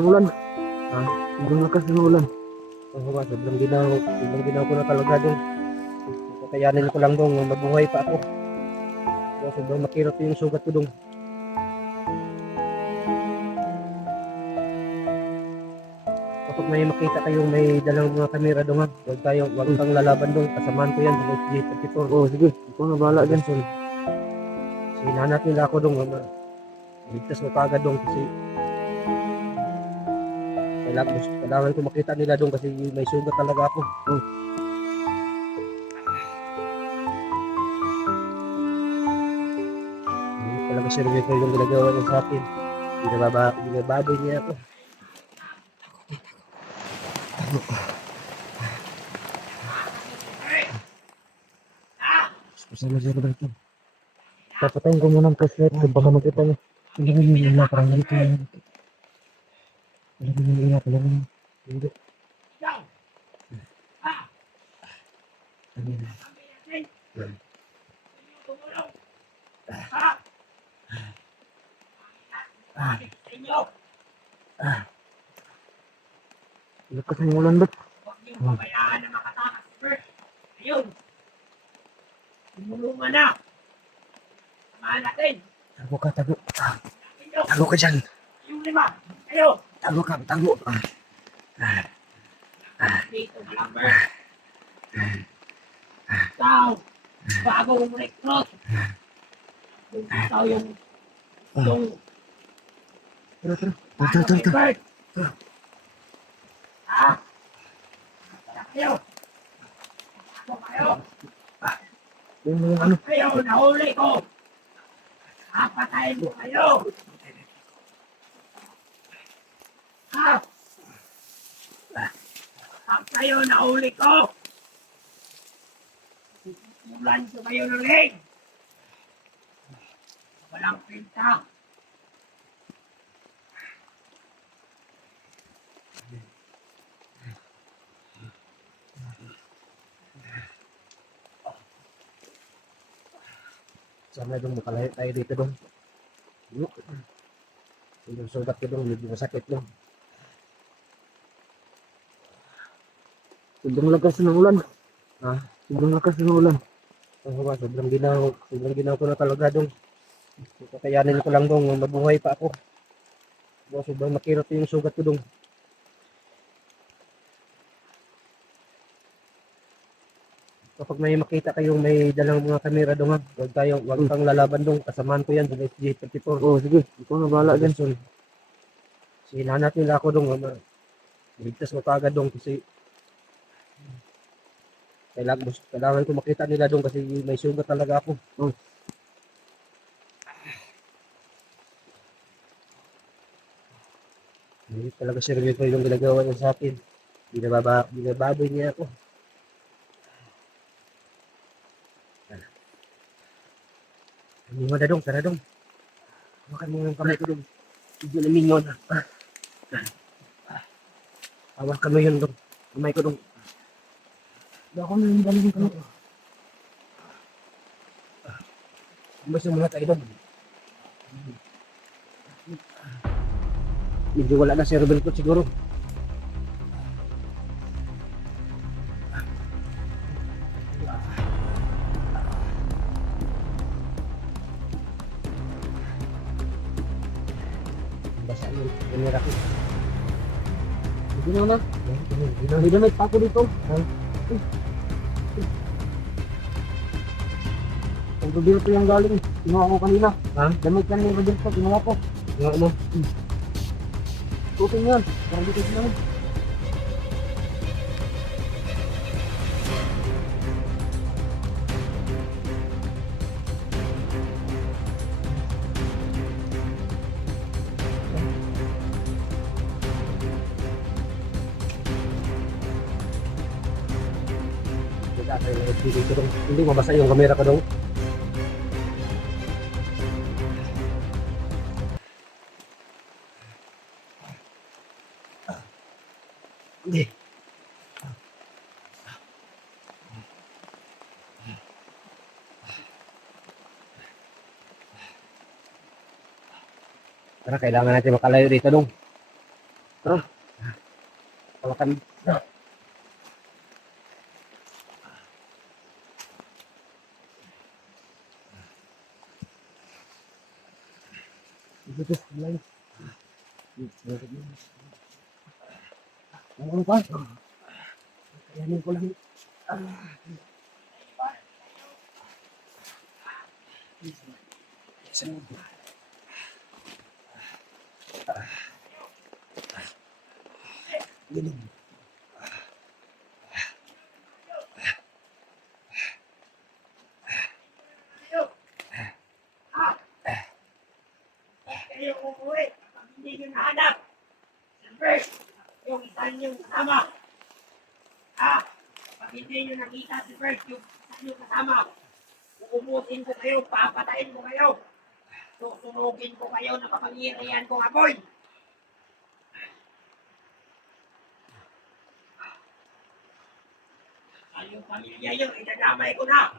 Ulan. Sobrang lakas ng ulan. Oo nga, sobrang ginaw ko na talaga dong. Kakayanin ko lang dong, mabuhay pa ako. So, sobrang makirot yung sugat ko dong. Kapag may makita kayong may dalang mga kamera dong ha, wag kang lalaban dong, kasamaan ko yan sa SG34. Oo, sige. Ikaw na bahala dyan. Luzon. So, hinahanap nila ako dong, ligtas mo kagad dong kasi kailangan ko makita nila dong kasi may sugat talaga ako. Hindi talaga seryoso yung ginagawa niya sa akin. Binababoy niya ako. Pasama siya ko dito. Papatayin ko muna ang flashlight ko baka makita niya. Hindi mo yung ina, parang ganito yan. Hindi mo yung iyak. Hindi. Lakas ng ulan ba't? Pabayaan na makatakas si Bert. Ayun. Tumulungan na. Samahan natin. Tago ka, tago. Inyo. Tago ka dyan. Yung lima. Kayo. Tago ka, tago. Dito ka lang, Bert. Ikaw. Bagong recruit. Kung ikaw yung Tara, tara. ano kay Bert. Ha? Tara kayo. Ako kayo. Yung mga ano. Kayo, nahuli ko. Papatayin ko kayo. Ha? Pag kayo nahuli ko, tutulan ko kayo ng leg. Walang pinta. Sana dong makalayo tayo dito dong. Yung sugat ko dong, medyo masakit dong. Sobrang lakas ng ulan. Ha? Sobrang lakas ng ulan. Oo nga, sobrang ginaw ko na talaga dong. Kakayanin ko lang dong, mabuhay pa ako. So, sobrang makirot yung sugat ko dong. Kapag may makita kayong may dalang mga kamera dong ha, wag kang lalaban dong, kasamaan ko yan sa SG34. Oo, sige. Ikaw na bahala dyan. Luzon. So, hinahanap nila ako dong, ligtas mo kagad dong kasi kailangan ko makita nila dong kasi may sugat talaga ako. Hindi talaga seryoso yung ginagawa niya sa akin. Binababoy niya ako. Hindi mo na dong, tara dong. Hawakan mo yung kamay ko dong. Hindi na minyon. Hawakan mo yun dong. Kamay ko dong. Ako na yung galing ko. Mas yung mga tayo dong. Medyo wala na si Roberto siguro. Basa yung kamera ko. Sige na na. May damit pa ako dito. Ang Roberto yung galing. Kinuha ko kanina. Ha? Damit yan ni Roberto. Kinuha ko. Nga ano? Tutin yan. Parang dito sila. Wala tayo ng SG dito dong. Hindi mabasa yung kamera ko dong. Hindi. Tara, kailangan natin makalayo dito dong. Tara. Hawakan. Dito sa lain. Ano pa? Kayanin ko lang. Kayo umuwi kapag hindi nyo nahanap. Siyempre, yung isa nyo kasama. Kapag hindi nyo nakita si Bert, yung isa nyo kasama, uubusin ko kayo, papatayin ko kayo. Susunugin ko kayo na kapangyarihan kong apoy. Ang pamilya nyo, idadamay ko na.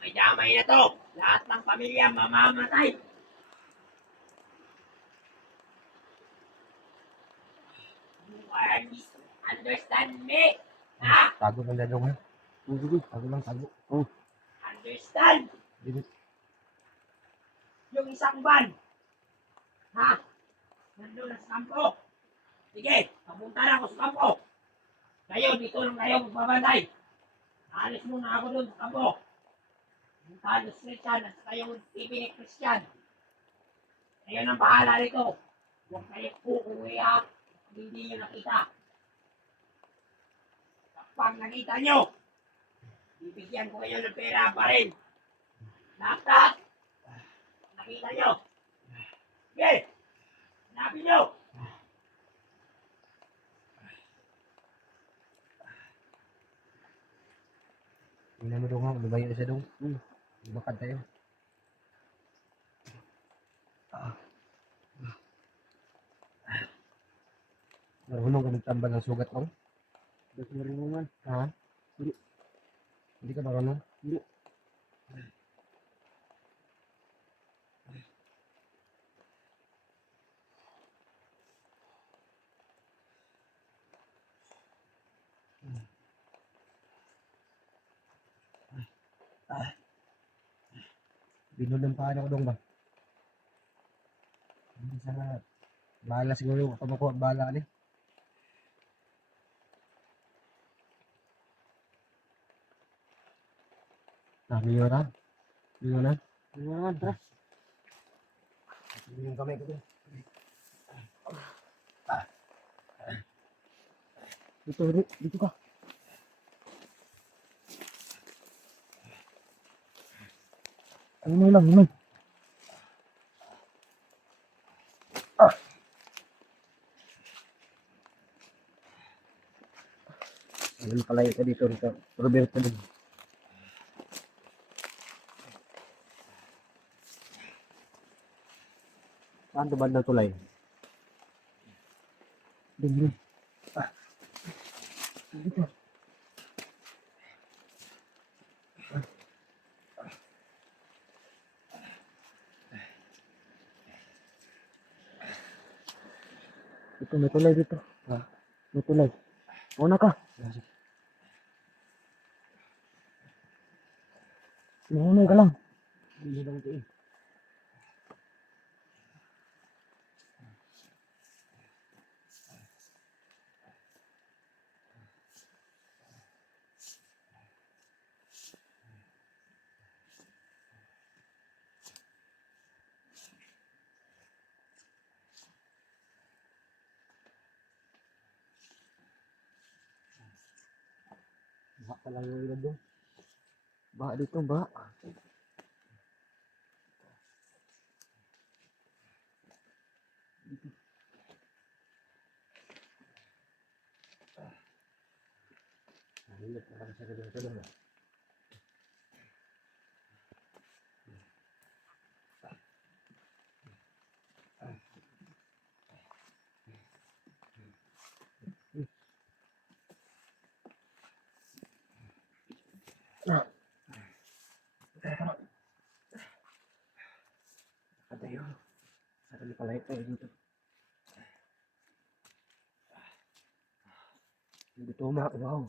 May damay na to. Lahat ng pamilya mamamatay. You understand me? Tago lang dadong ha. Sige, tago lang, tago. Oh, Understand? sige. Yung isang van. Nandun na sa kampo. Sige, papunta na ako sa kampo. Kayo, dito lang kayo magbabantay. Alis muna ako dun sa kampo. Puntahan yung Christian at saka yung TV ni Christian. Kayo nang bahala rito. Huwag kayo uuwi ha. Hindi nyo nakita. Kapag nakita nyo, bibigyan ko kayo ng pera pa rin. Lahat. Nakita nyo. Sige. Hanapin nyo. Tingnan mo dong ha, lumayo na siya dong. Bakad tayo. Marunong ka magtambal ng sugat mo? Hindi ko marunungan. Ha? Hindi. Hindi ka marunong? Hindi. Binod ng paano ko dong ba? Hindi sana. Bahala siguro. Kapag ako bahala ni. Liyo na. Liyo na. Ano naman, tara. Liyo yung kamay ko dong. Dito, Rick. Dito ka. Ano mo lang, yun. Ano palayo ka dito? Roberto dong. Saan to ba ng tulay? Dito. Dito. Dito, may tulay dito. Ha? May tulay. Una ka. Mahunay ka lang. Hindi lang ito eh. Baka pa lang yung ilad dong. Ba, dito ba? Nahilot na lang siya dito dong. Katayo. Sarili pala ito dito. Gutom na, wow.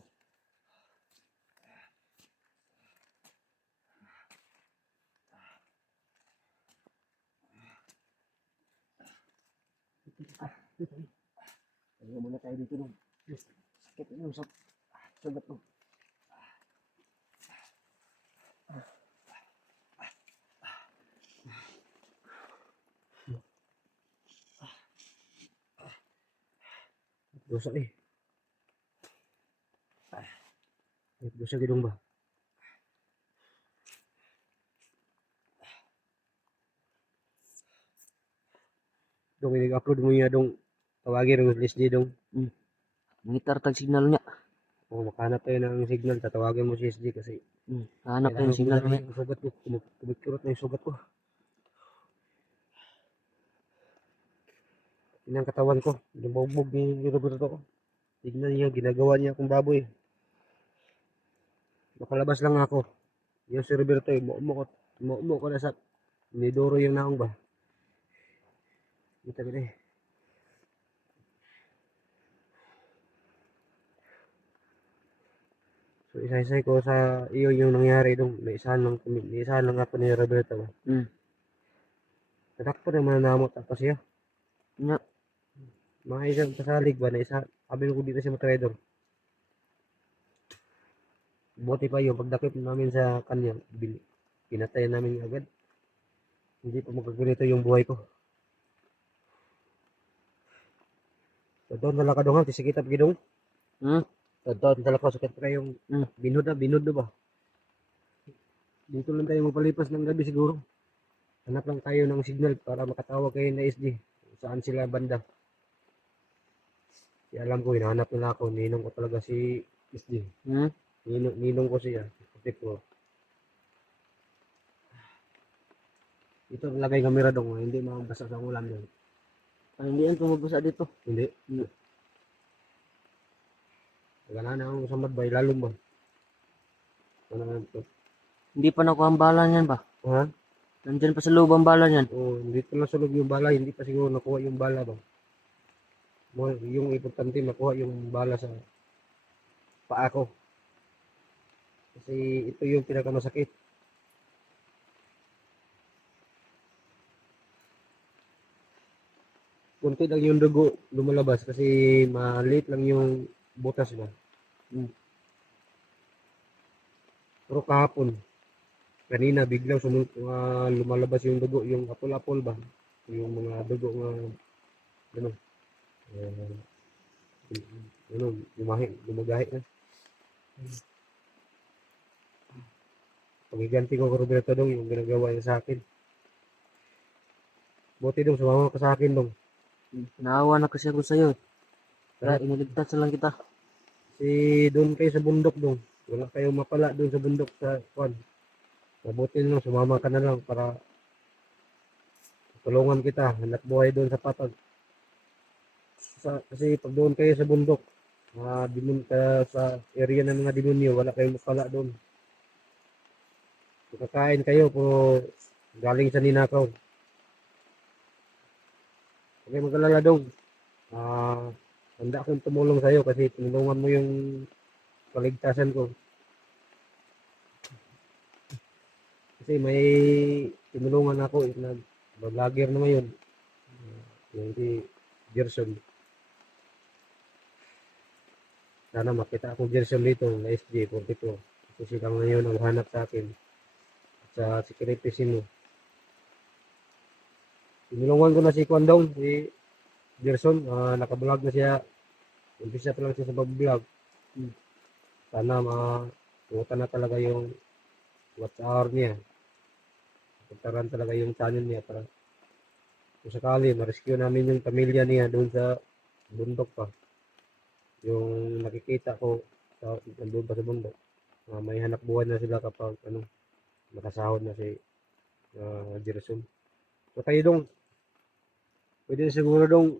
Ayaw muna tayo dito nung. Sakit na yung sagat ko. Dosa eh. Dosa gidong ba? Dong, i-upload mo niya dong. Tawagin ng list di dong. Nangitar tag signal niya. O makahanap tayo ng signal, tatawagin mo si SG kasi Hanap tayo ng signal niya. yung sugat ko, kumikirot na yung sugat ko. Yun ang katawan ko, yung bugbog ni Roberto. Tignan niya, ginagawa niya akong baboy. Makalabas lang ako. Yung si Roberto, mo ko na sa nidoro yung naong ba. Kita ko eh. So isa-isay ko sa iyo yung nangyari dong. Naisahan lang ako ni Roberto ba. Tadak po naman namot ako siya. Nya. Mga isang pasalig ba na isa, sabi ko dito sa matrador. Buti pa yung pagdakip namin sa kanya, pinatayan namin agad. Hindi pa magkaganito yung buhay ko. So doon nala ka dong ha, tisikitap gidong. Doon nala ka sakit pa yung binod na ba? Dito lang tayo magpalipas ng gabi siguro. Hanap lang tayo ng signal para makatawag kayo na SD. Saan sila banda. Kaya alam ko, hinahanap nila ako. Ninong ko talaga si SD. Ninong ko siya. Kapit ko. Ito lagay kamera dong. Hindi mabasa sa ulan yun. Hindi yan tumabasa dito. Hindi. Wala na akong samad ba? Ilalong ba? Ano na ito? Hindi pa nakuha ang bala niyan ba? Ha? Nandyan pa sa loob ang bala niyan. Oo, hindi pa nasulog yung bala. Hindi pa siguro nakuha yung bala ba? Yung importante makuha yung bala sa paa ko. Kasi ito yung pinakamasakit. Kunti lang yung dugo lumalabas kasi maliit lang yung butas ba. Pero kahapon, kanina biglang lumalabas yung dugo, yung apol-apol ba? Yung mga dugo nga ano, lumagahi na. Pagiganti ko kay Roberto dong yung ginagawa niya sa akin. Buti dong, sumama ka sa akin dong. Naawa na kasi ako sa'yo. Kaya iniligtas na lang kita. Si doon kayo sa bundok dong. Wala kayong mapala doon sa bundok sa kwan. Mabuti lang, sumama ka na lang para tulungan kita. Hanap buhay doon sa patag. Kasi pag doon kayo sa bundok, sa area ng mga demonyo, wala kayong mapala doon. Kakain kayo pero galing sa ninakaw. Okay, mag-alala dong. Handa akong tumulong sa'yo kasi tinulungan mo yung kaligtasan ko. Kasi may tinulungan ako na vlogger na ngayon. Yung si Gerson. Sana makita akong Gerson dito na SG42. Kasi sila ngayon ang hanap sa akin. Sa security mo. Tinulungan ko na si Kwandong, si Gerson. Nakablog na siya. Umpisa pa lang siya sa pag-vlog. Sana makuha na talaga yung watch hour niya. Pagtaran talaga yung channel niya para kung sakali ma-rescue namin yung pamilya niya doon sa bundok pa. Yung nakikita ko doon pa sa bundok. May hanap buhay na sila kapag nakasahod na si Gerson. So kayo dong, pwede siguro dong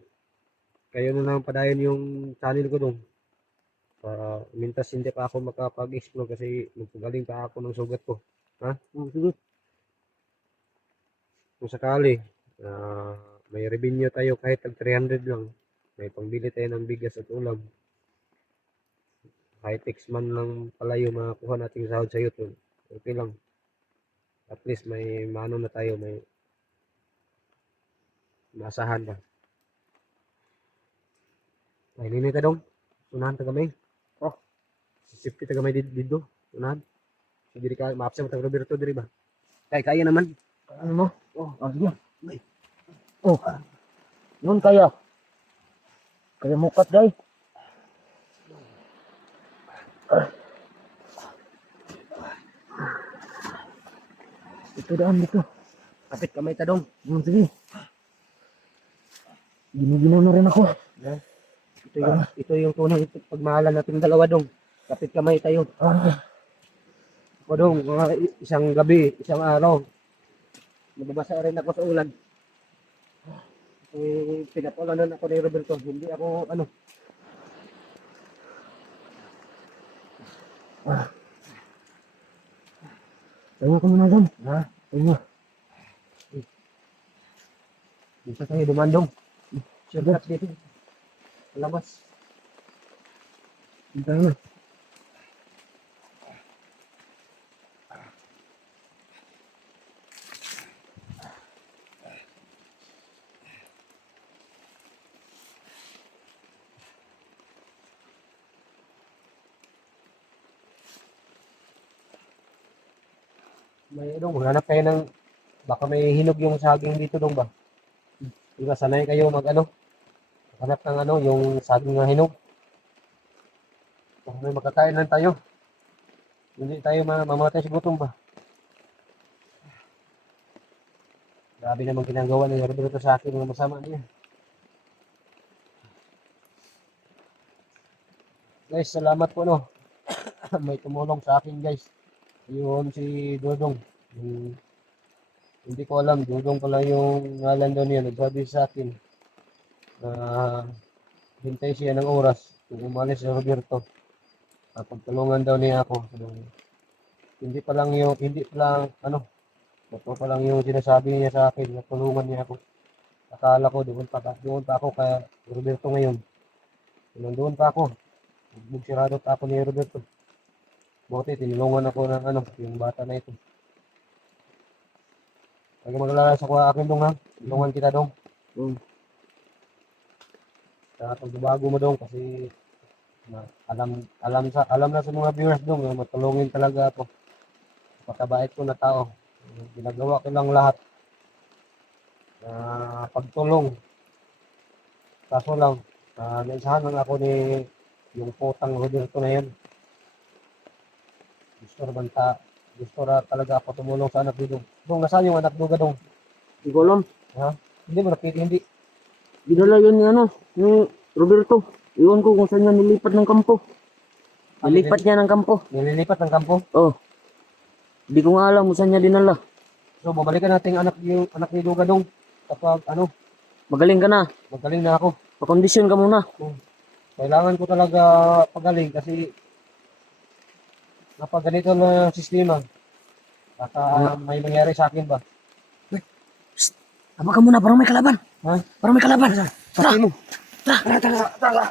kayo na lang padayon yung channel ko dong. Para mintas hindi pa ako makapag-explore kasi magpagaling pa ako ng sugat ko. Ha? Sige. Kung sakali, may revenue tayo kahit tag 300 lang. May pangbili tayo ng bigas at ulam. kahit text man lang palayo makakuha natin yung sahod sa YouTube. Okay lang. At least may mano na tayo, may maasahan ba. Ay, nini ka dong. Unahan ta gamay. Oh. Safety ta gamay dito. Unahan. Sige ka, maapsa mo tang Roberto diri ba. Kaya naman. Ano mo? Oh, sige. Oh. Yun kaya. Kaya mukat day. Ito daan dito. Kapit kamay ta dong. Sige. Gino-gino na rin ako. Ito yung tunang pagmahalan natin dalawa dong. Kapit kamay tayo. O dong, mga isang gabi, isang araw. Nababasa rin ako sa ulan. Pinapulanan ako ni Roberto. Hindi ako Tayo ko muna dyan. Ha? Tayo. Dito tayo dumandong. Sure dito. Labas. Tayo na. May hanap kayo ng, baka may hinog yung saging dito dong ba? Diba, sanay kayo hanap ng yung saging na hinog. Baka may makakain lang tayo. Hindi tayo mamatay sa gutom ba? Grabe naman ginagawa ng Roberto sa akin ng masama niya. Guys, salamat po may tumulong sa akin guys. Yun si Dodong. Hindi ko alam, Dodong pala yung ngalan doon niya. Nagsabi sa akin na hintay siya ng oras kung umalis si Roberto. Pagtulungan daw niya ako. Hindi pa lang ito pa lang yung sinasabi niya sa akin na tulungan niya ako. Akala ko doon pa ako kay Roberto ngayon. Doon pa ako. Bugsirado pa ako ni Roberto. Buti, tinulungan ako ng yung bata na ito. Huwag maglalala sa akin dong ha. Tulungan kita dong. Sa pagbabago mo dong kasi alam na sa mga viewers dong, matulungin talaga ako. Pakabait ko na tao. Ginagawa ko lang lahat na pagtulong. Kaso lang, naisahan lang ako ni yung putang Roberto na yan. Gusto na talaga ako tumulong sa anak dito. Dong, nasaan yung anak doon dong? Hindi ko alam. Ha? Hindi mo napiti, hindi. Dinala yun ni Roberto. Iwan ko kung saan niya nilipat ng kampo. Nilipat niya ng kampo. Nililipat ng kampo. Oh. Hindi ko nga alam kung saan niya dinala. So, babalikan natin yung anak ni Duga dong. Kapag Magaling ka na. magaling na ako. Pakondisyon ka muna. Kailangan ko talaga pagaling kasi napag ganito na sistema. Baka may mangyari sa akin ba? Tama ka muna, parang may kalaban. Ha? Parang may kalaban. Sabi mo. Tara.